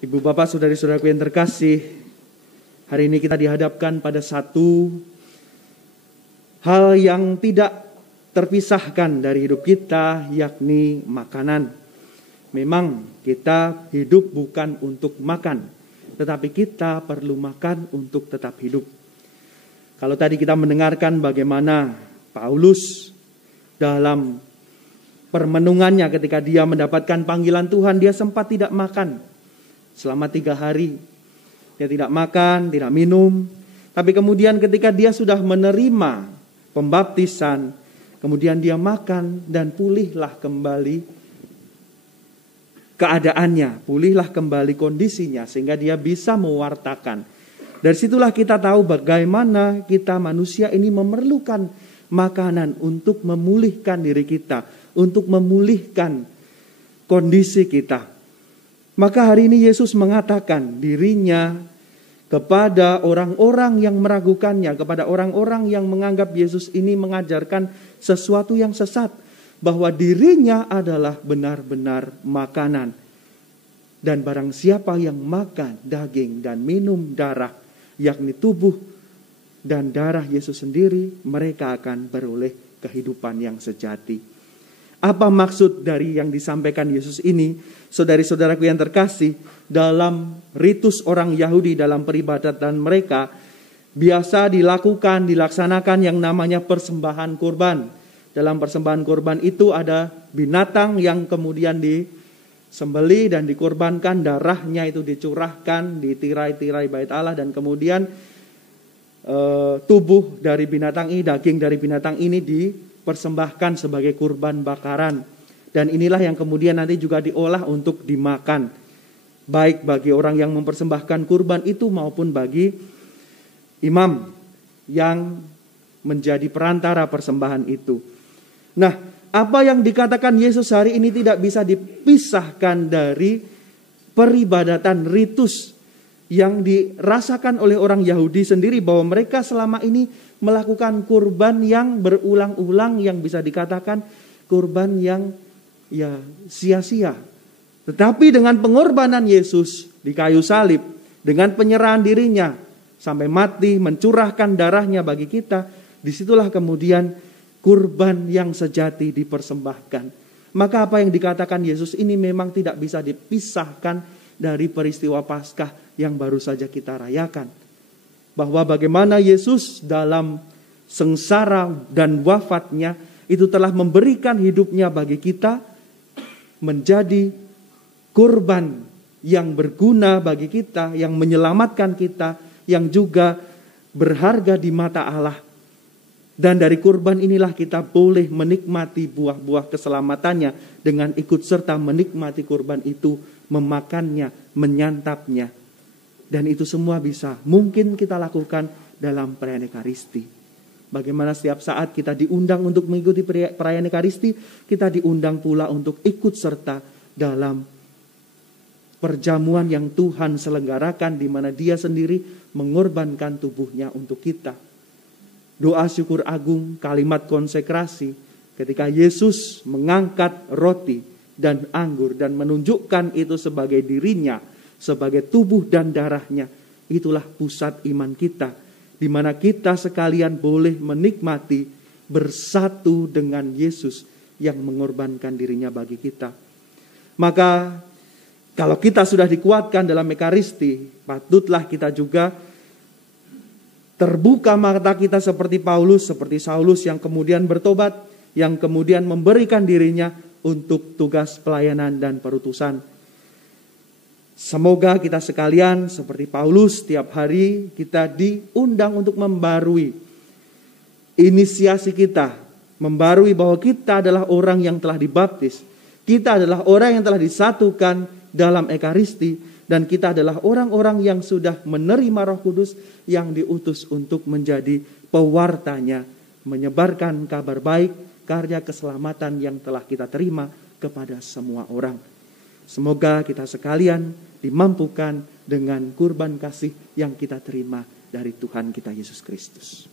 Ibu bapak saudari-saudaraku yang terkasih, hari ini kita dihadapkan pada satu hal yang tidak terpisahkan dari hidup kita, yakni makanan. Memang kita hidup bukan untuk makan, tetapi kita perlu makan untuk tetap hidup. Kalau tadi kita mendengarkan bagaimana Paulus dalam permenungannya ketika dia mendapatkan panggilan Tuhan, dia sempat tidak makan selama 3 hari. Dia tidak makan, tidak minum. Tapi kemudian ketika dia sudah menerima pembaptisan, kemudian dia makan dan pulihlah kembali keadaannya, pulihlah kembali kondisinya sehingga dia bisa mewartakan. Dari situlah kita tahu bagaimana kita manusia ini memerlukan makanan untuk memulihkan diri kita, untuk memulihkan kondisi kita. Maka hari ini Yesus mengatakan dirinya kepada orang-orang yang meragukannya, kepada orang-orang yang menganggap Yesus ini mengajarkan sesuatu yang sesat, bahwa dirinya adalah benar-benar makanan. Dan barang siapa yang makan daging dan minum darah, yakni tubuh dan darah Yesus sendiri, mereka akan beroleh kehidupan yang sejati. Apa maksud dari yang disampaikan Yesus ini? Saudari-saudaraku yang terkasih, dalam ritus orang Yahudi, dalam peribadatan mereka, biasa dilaksanakan yang namanya persembahan kurban. Dalam persembahan kurban itu ada binatang yang kemudian disembelih dan dikurbankan, darahnya itu dicurahkan di tirai-tirai bait Allah, dan kemudian tubuh dari binatang ini, daging dari binatang ini dipersembahkan sebagai kurban bakaran. Dan inilah yang kemudian nanti juga diolah untuk dimakan, baik bagi orang yang mempersembahkan kurban itu maupun bagi imam yang menjadi perantara persembahan itu. Nah, apa yang dikatakan Yesus hari ini tidak bisa dipisahkan dari peribadatan ritus yang dirasakan oleh orang Yahudi sendiri, bahwa mereka selama ini melakukan kurban yang berulang-ulang, yang bisa dikatakan kurban yang sia-sia. Tetapi dengan pengorbanan Yesus di kayu salib, dengan penyerahan dirinya sampai mati, mencurahkan darahnya bagi kita, disitulah kemudian kurban yang sejati dipersembahkan. Maka apa yang dikatakan Yesus ini memang tidak bisa dipisahkan dari peristiwa Paskah yang baru saja kita rayakan. Bahwa bagaimana Yesus dalam sengsara dan wafatnya itu telah memberikan hidupnya bagi kita, menjadi kurban yang berguna bagi kita, yang menyelamatkan kita, yang juga berharga di mata Allah. Dan dari kurban inilah kita boleh menikmati buah-buah keselamatannya dengan ikut serta menikmati kurban itu, memakannya, menyantapnya. Dan itu semua bisa mungkin kita lakukan dalam perayaan Ekaristi. Bagaimana setiap saat kita diundang untuk mengikuti perayaan Ekaristi, kita diundang pula untuk ikut serta dalam perjamuan yang Tuhan selenggarakan, di mana Dia sendiri mengorbankan tubuhnya untuk kita. Doa syukur agung, kalimat konsekrasi, ketika Yesus mengangkat roti dan anggur dan menunjukkan itu sebagai dirinya, sebagai tubuh dan darahnya, itulah pusat iman kita, di mana kita sekalian boleh menikmati bersatu dengan Yesus yang mengorbankan dirinya bagi kita. Maka kalau kita sudah dikuatkan dalam Ekaristi, patutlah kita juga terbuka mata kita seperti Paulus, seperti Saulus yang kemudian bertobat, yang kemudian memberikan dirinya untuk tugas pelayanan dan perutusan. Semoga kita sekalian seperti Paulus, setiap hari kita diundang untuk membarui inisiasi kita, membarui bahwa kita adalah orang yang telah dibaptis, kita adalah orang yang telah disatukan dalam Ekaristi, dan kita adalah orang-orang yang sudah menerima Roh Kudus yang diutus untuk menjadi pewartanya, menyebarkan kabar baik, karya keselamatan yang telah kita terima kepada semua orang. Semoga kita sekalian dimampukan dengan kurban kasih yang kita terima dari Tuhan kita Yesus Kristus.